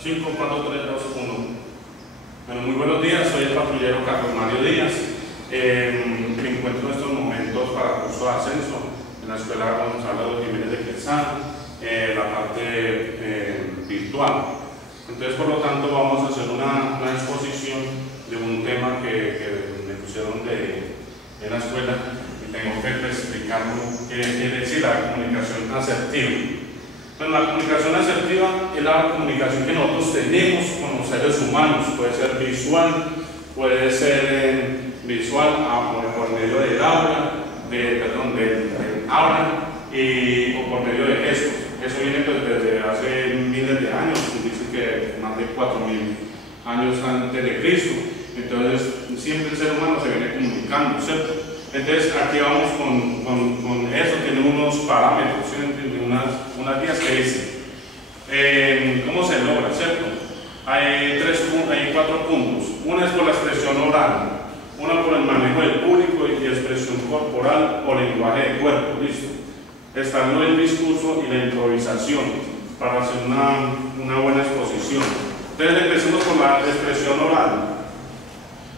5, 4, 3, 2, 1. Bueno, muy buenos días, soy el patrullero Carlos Mario Díaz. Me encuentro en estos momentos para curso de ascenso en la Escuela Gonzalo Jiménez de Quetzal, la parte virtual. Entonces, por lo tanto, vamos a hacer una exposición de un tema que me pusieron en la escuela y tengo que explicar qué quiere decir la comunicación asertiva. Bueno, la comunicación asertiva es la comunicación que nosotros tenemos con los seres humanos. Puede ser visual, puede ser por medio del aura, del aura o por medio de gestos. Eso viene pues, desde hace miles de años, dicen que más de 4000 años antes de Cristo. Entonces, siempre el ser humano se viene comunicando, ¿cierto? Entonces, aquí vamos con eso, tiene unos parámetros, unas guías que dicen cómo se logra, ¿cierto? Hay 4 puntos. Una es por la expresión oral, una por el manejo del público y expresión corporal o lenguaje de cuerpo, ¿listo? Está el discurso y la improvisación para hacer una buena exposición. Entonces, empecemos con la expresión oral.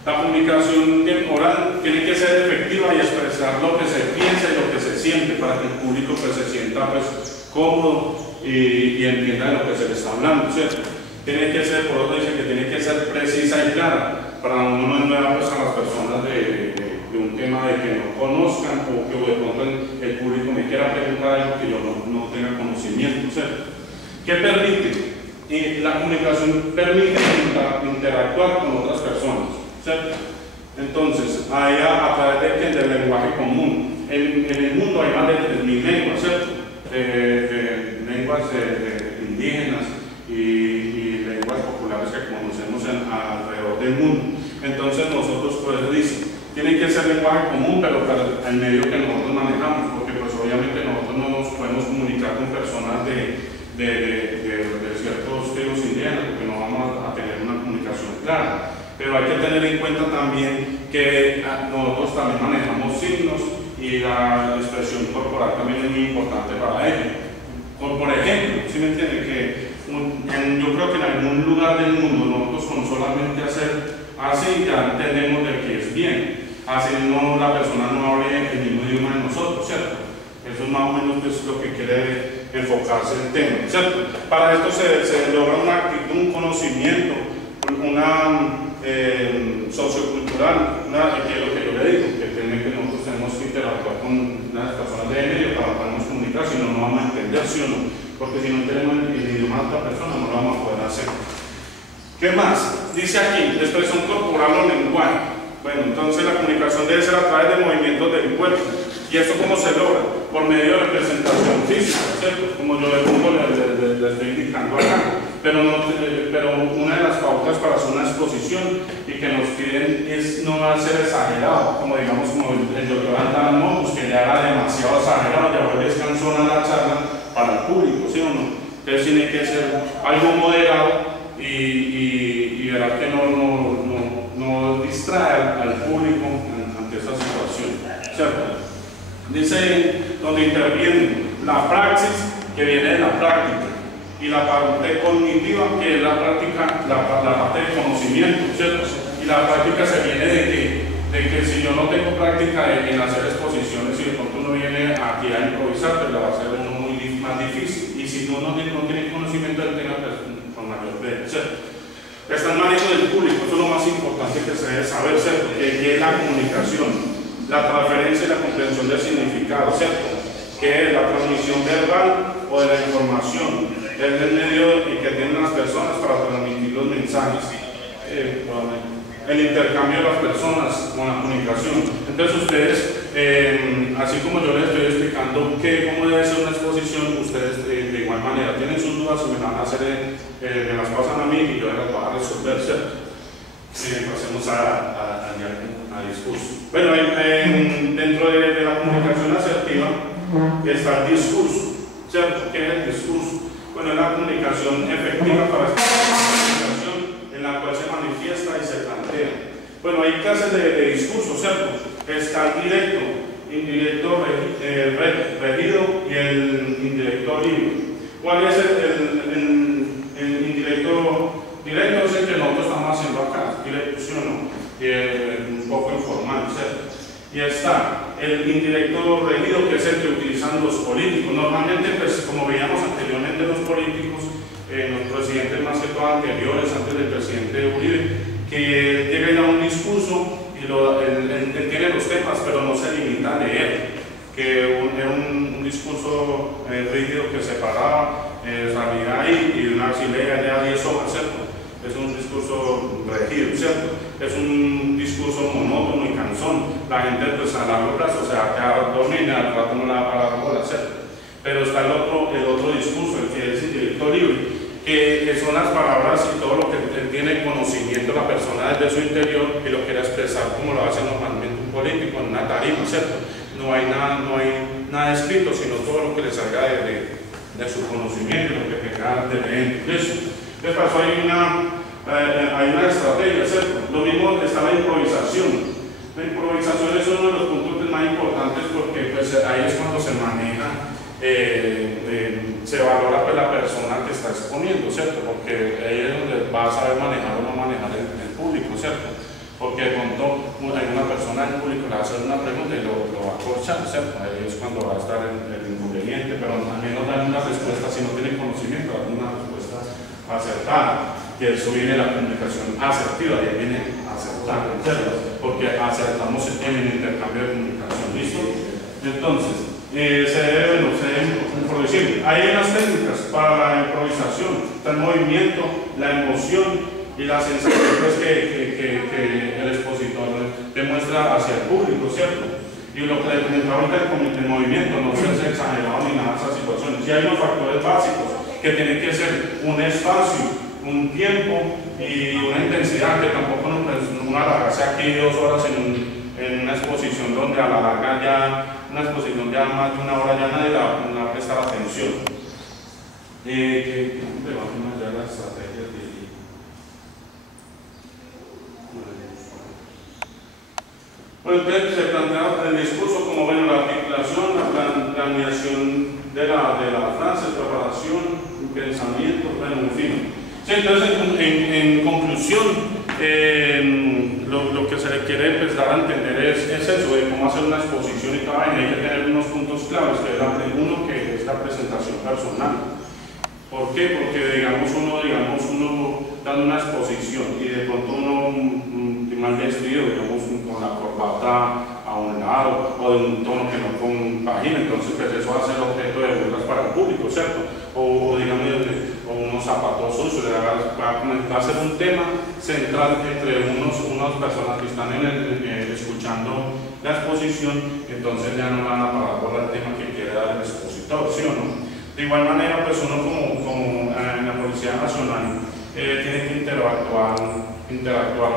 La comunicación oral tiene que ser efectiva y expresar lo que se piensa y lo que se siente para que el público pues, se sienta pues, cómodo y entienda de lo que se le está hablando, ¿cierto? Tiene que ser, por otro dice que tiene que ser precisa y clara para uno no enredar pues, a las personas de un tema de que no conozcan o que de pronto el público me quiera preguntar algo que yo no tenga conocimiento, ¿cierto? ¿Qué permite? La comunicación permite interactuar con otras personas, ¿cierto? Entonces, a través del lenguaje común. En el mundo hay más de 3000 lenguas, ¿cierto? Lenguas indígenas y lenguas populares que conocemos alrededor del mundo. Entonces, nosotros, pues, dice, tiene que ser lenguaje común, pero para el medio que nosotros manejamos, porque, pues, obviamente nosotros no nos podemos comunicar con personas de ciertos tribus indígenas, porque no vamos a tener una comunicación clara. Pero hay que tener en cuenta también que nosotros también manejamos signos y la expresión corporal también es muy importante para ello. Por ejemplo, ¿sí me entienden? Que yo creo que en algún lugar del mundo nosotros con solamente hacer así ya entendemos de que es bien. Así no la persona no hable el mismo idioma de nosotros, ¿cierto? Eso es más o menos pues, lo que quiere enfocarse el tema, ¿cierto? Para esto se logra una actitud, un conocimiento, una sociocultural, que es lo que yo le digo, que nosotros tenemos que interactuar con las personas de medio para podernos comunicar, si no, no vamos a entender, ¿sí o no? Porque si no tenemos el idioma de otra persona, no lo vamos a poder hacer. ¿Qué más? Dice aquí, expresión corporal o lenguaje. Bueno, entonces la comunicación debe ser a través de movimientos del cuerpo. ¿Y eso cómo se logra? Por medio de representación física, ¿cierto? Como yo le estoy indicando acá. Pero una de las pautas para hacer una exposición y que nos piden es no ser exagerado, como digamos como el doctor Antano, pues que le haga demasiado exagerado, ya vuelve cansona la charla para el público, ¿sí o no? Entonces tiene que ser algo moderado y verá que no distrae al público ante esa situación, ¿cierto? Dice donde interviene la praxis, que viene de la práctica, y la parte cognitiva, que es la práctica, la parte de conocimiento, ¿cierto? Y la práctica se viene de que si yo no tengo práctica en hacer exposiciones y de pronto uno viene aquí a improvisar, pues la va a hacer uno más difícil. Y si uno no tiene conocimiento del tema, pues con mayor breve, ¿cierto? Está el manejo del público, eso es lo más importante que se debe saber, ¿cierto? Que es la comunicación, la transferencia y la comprensión del significado, ¿cierto? Que es la transmisión verbal o de la información, es el medio que tienen las personas para transmitir los mensajes, el intercambio de las personas con la comunicación. Entonces ustedes, así como yo les estoy explicando cómo debe ser una exposición, ustedes de igual manera tienen sus dudas y me van a hacer, me las pasan a mí y yo las voy a resolver, ¿cierto? Pasemos al discurso. Bueno, dentro de la comunicación asertiva está el discurso, ¿cierto? ¿Qué es el discurso? Bueno, es la comunicación efectiva para esta comunicación en la cual se manifiesta y se plantea. Bueno, hay clases de discurso, ¿cierto? Está el directo, indirecto regido y el indirecto libre. ¿Cuál es el indirecto el indirecto regido, que es el que utilizan los políticos. Normalmente, pues, como veíamos anteriormente, los políticos, los presidentes más que todo anteriores, antes del presidente Uribe, que llega y da un discurso y él tiene los temas, pero no se limita a leer, que era un discurso rígido que se paraba, salía ahí y una vez leía ya 10 hojas, ¿cierto? Es un discurso regido, ¿cierto? Es un discurso monótono y cansón. La gente, pues, a largo plazo se va a quedar dormida, al rato no la va a parar bola, ¿cierto? Pero está el otro discurso, el que es intelecto libre, que son las palabras y todo lo que tiene conocimiento la persona desde su interior y lo quiere expresar como lo hace normalmente un político en una tarima, ¿cierto? No hay nada escrito, sino todo lo que le salga de su conocimiento, lo que tenga de dentro. De paso, hay una estrategia, ¿cierto? Lo mismo está la improvisación. La improvisación es uno de los puntos más importantes porque, pues, ahí es cuando se maneja, se valora, pues, la persona que está exponiendo, ¿cierto? Porque ahí es donde va a saber manejar o no manejar el público, ¿cierto? Porque de pronto hay una persona en público le va a hacer una pregunta y lo va a corchar, ¿cierto? Ahí es cuando va a estar el inconveniente, pero también nos dan una respuesta, si no tiene conocimiento, dan una respuesta acertada. Y eso viene la comunicación asertiva, y ahí viene acertar, ¿cierto? Porque acertamos en el intercambio de comunicación, ¿listo? Entonces, se debe improvisar. Hay unas técnicas para la improvisación, está el movimiento, la emoción y las sensaciones que el expositor demuestra hacia el público, ¿cierto? Y lo que le comentaba ahorita el movimiento, no es exagerado ni nada de esas situaciones. Y hay unos factores básicos que tienen que ser un espacio, un tiempo y una intensidad, que tampoco no alargarse aquí 2 horas en una exposición donde a la larga ya, una exposición ya más de 1 hora ya nadie va a prestar atención. ¿Qué te va a imaginar las estrategias de Pues entonces se plantea el discurso como, bueno, la articulación, la planeación de la frase, preparación, pensamiento, bueno, en fin. Sí, entonces, en conclusión, lo que se le quiere, pues, dar a entender es eso, de cómo hacer una exposición y cada vaina. Hay que tener unos puntos claves, que es uno, que es la presentación personal. ¿Por qué? Porque digamos uno dando una exposición y de pronto uno mal vestido, digamos, con la corbata a un lado o de un tono que no compagina, entonces, pues, eso va a ser objeto de burlas para el público, ¿cierto? O digamos, unos zapatos sucios, va a ser un tema central entre unas personas que están escuchando la exposición, entonces ya no van a parar por el tema que quiere dar el expositor, ¿sí o no? De igual manera, pues, uno como en la Policía Nacional tiene que interactuar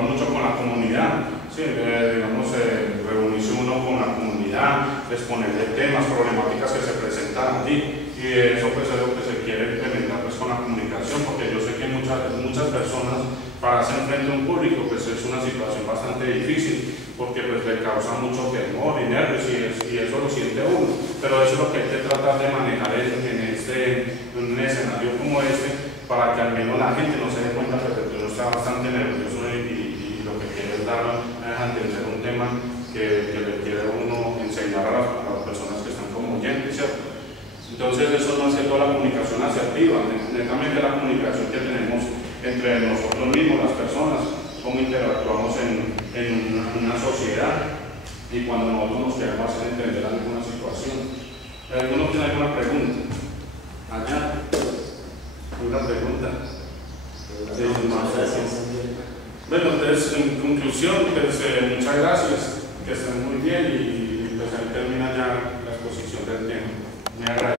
mucho con la comunidad, ¿sí? Digamos, reunirse uno con la comunidad, exponerle temas, problemáticas que se presentan allí, y eso, pues, es lo que se quiere implementar, pues, con la comunicación, porque yo sé que muchas personas, para hacer frente a un público, pues, es una situación bastante difícil, porque, pues, le causa mucho temor y nervios, y eso lo siente uno, pero eso es lo que hay que tratar de manejar en un escenario como este, para que al menos la gente no se dé cuenta, pues, de que uno está bastante nervioso y lo que quiere es dar a entender un tema que le quiere uno enseñar a las personas que están como oyentes, ¿cierto? Entonces, eso no es toda la comunicación asertiva, netamente la comunicación que tenemos entre nosotros mismos, las personas, cómo interactuamos en una sociedad y cuando nosotros nos queremos hacer entender alguna situación. ¿Alguno tiene alguna pregunta? Allá. ¿Una pregunta? Sí, bueno, entonces, en conclusión, pues, muchas gracias, que estén muy bien y pues ahí termina ya la exposición del tema. Me agradezco.